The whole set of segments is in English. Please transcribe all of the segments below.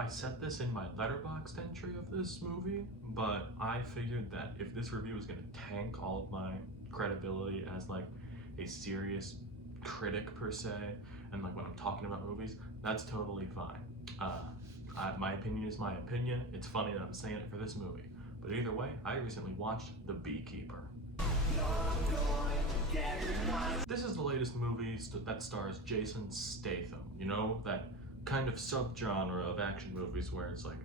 I said this in my Letterboxd entry of this movie, but I figured that if this review was gonna tank all of my credibility as like a serious critic per se, and like when I'm talking about movies, that's totally fine. My opinion is my opinion. It's funny that I'm saying it for this movie, but either way, I recently watched The Beekeeper. This is the latest movie that stars Jason Statham. You know, that kind of subgenre of action movies where it's like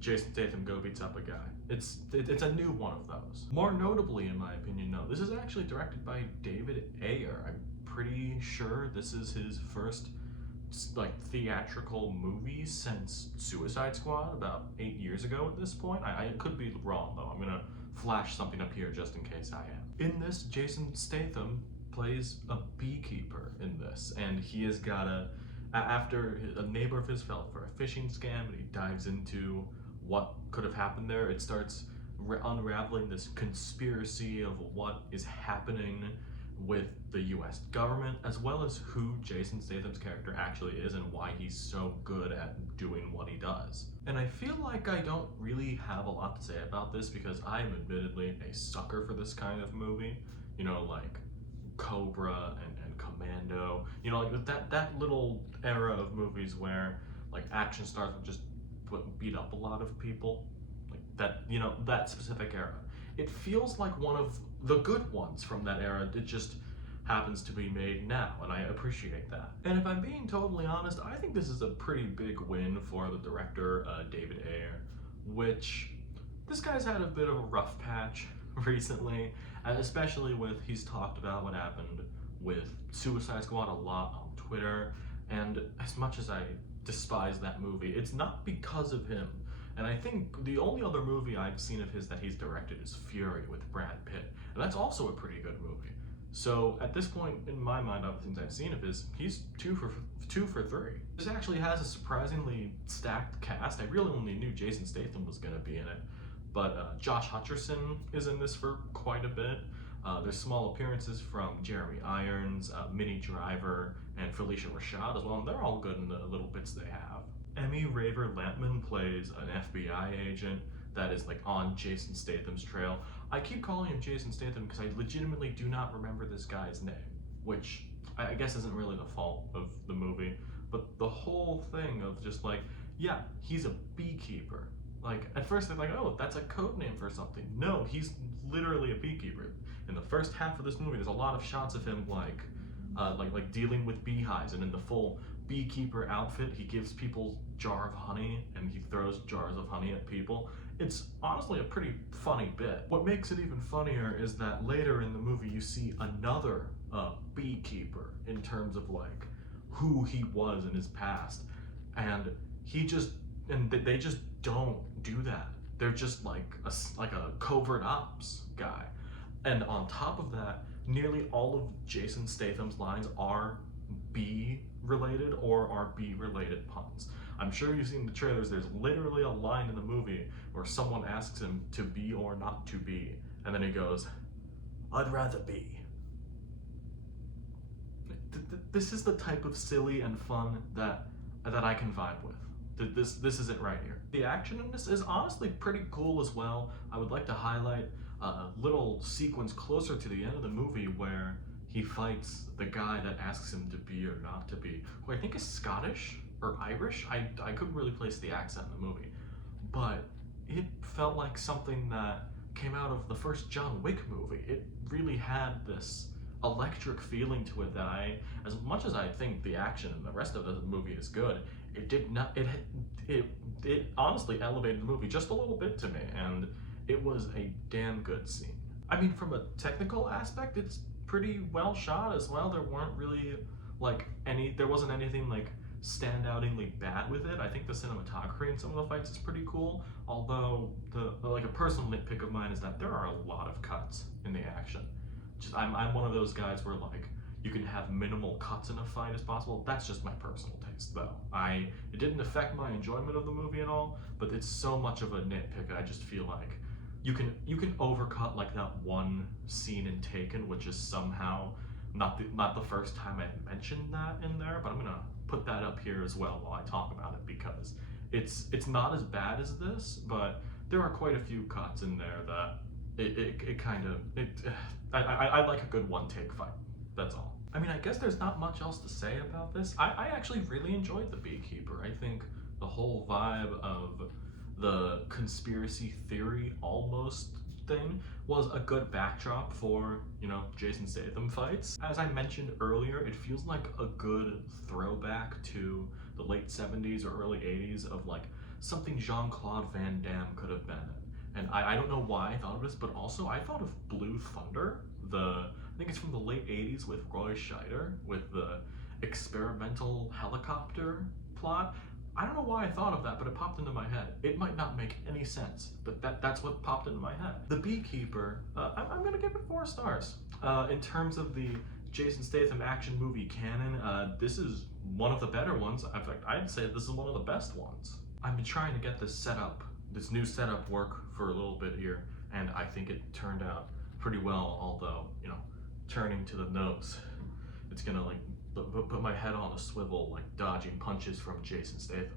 Jason Statham go beats up a guy. It's a new one of those. More notably, in my opinion, no, this is actually directed by David Ayer. I'm pretty sure this is his first like theatrical movie since Suicide Squad about 8 years ago at this point. I could be wrong though. I'm gonna flash something up here just in case I am. In this, Jason Statham plays a beekeeper in this, and he has got after a neighbor of his fell for a fishing scam and he dives into what could have happened there, it starts unraveling this conspiracy of what is happening with the US government, as well as who Jason Statham's character actually is and why he's so good at doing what he does. And I feel like I don't really have a lot to say about this because I am admittedly a sucker for this kind of movie. You know, like Cobra and Commando, you know, like that little era of movies where like action stars would just beat up a lot of people, like that, you know, that specific era. It feels like one of the good ones from that era. It just happens to be made now, and I appreciate that. And if I'm being totally honest, I think this is a pretty big win for the director, David Ayer, which this guy's had a bit of a rough patch recently, especially with, he's talked about what happened with Suicide Squad a lot on Twitter, and as much as I despise that movie, it's not because of him. And I think the only other movie I've seen of his that he's directed is Fury with Brad Pitt, and that's also a pretty good movie. So at this point in my mind, of the things I've seen of his, he's two for three. This actually has a surprisingly stacked cast. I really only knew Jason Statham was gonna be in it, but Josh Hutcherson is in this for quite a bit. There's small appearances from Jeremy Irons, Minnie Driver, and Felicia Rashad as well, and they're all good in the little bits they have. Emmy Raver Lampman plays an FBI agent that is like on Jason Statham's trail. I keep calling him Jason Statham because I legitimately do not remember this guy's name, which I guess isn't really the fault of the movie, but the whole thing of just like, yeah, he's a beekeeper. Like, at first they're like, oh, that's a code name for something. No, he's literally a beekeeper. In the first half of this movie, there's a lot of shots of him like dealing with beehives, and in the full beekeeper outfit, he gives people jar of honey, and he throws jars of honey at people. It's honestly a pretty funny bit. What makes it even funnier is that later in the movie, you see another beekeeper in terms of like who he was in his past, and they just don't do that. They're just like a covert ops guy. And on top of that, nearly all of Jason Statham's lines are bee-related or are bee-related puns. I'm sure you've seen the trailers, there's literally a line in the movie where someone asks him to be or not to be, and then he goes, "I'd rather be." This is the type of silly and fun that I can vibe with. This is it right here. The action in this is honestly pretty cool as well. I would like to highlight a little sequence closer to the end of the movie where he fights the guy that asks him to be or not to be, who I think is Scottish or Irish. I couldn't really place the accent in the movie, but it felt like something that came out of the first John Wick movie. It really had this electric feeling to it that as much as I think the action and the rest of the movie is good, it did not, it honestly elevated the movie just a little bit to me, and it was a damn good scene. I mean, from a technical aspect, it's pretty well shot as well. There weren't really there wasn't anything like standoutingly bad with it. I think the cinematography in some of the fights is pretty cool, although like a personal nitpick of mine is that there are a lot of cuts in the action. I'm one of those guys where like you can have minimal cuts in a fight as possible. That's just my personal taste though. It didn't affect my enjoyment of the movie at all, but it's so much of a nitpick. I just feel like you can overcut like that one scene in Taken, which is somehow not the first time I mentioned that in there, but I'm gonna put that up here as well while I talk about it because It's not as bad as this, but there are quite a few cuts in there that it kind of I like a good one take fight. That's all. I mean, I guess there's not much else to say about this. I actually really enjoyed The Beekeeper. I think the whole vibe of the conspiracy theory almost thing was a good backdrop for, you know, Jason Statham fights. As I mentioned earlier, it feels like a good throwback to the late 70s or early 80s of like something Jean-Claude Van Damme could have been in. And I don't know why I thought of this, but also I thought of Blue Thunder, I think it's from the late 80s with Roy Scheider, with the experimental helicopter plot. I don't know why I thought of that, but it popped into my head. It might not make any sense, but that's what popped into my head. The Beekeeper, I'm gonna give it 4 stars. In terms of the Jason Statham action movie canon, this is one of the better ones. In fact, I'd say this is one of the best ones. I've been trying to get this new setup work for a little bit here, and I think it turned out pretty well, although, you know, turning to the nose, it's gonna like put my head on a swivel, like dodging punches from Jason Statham.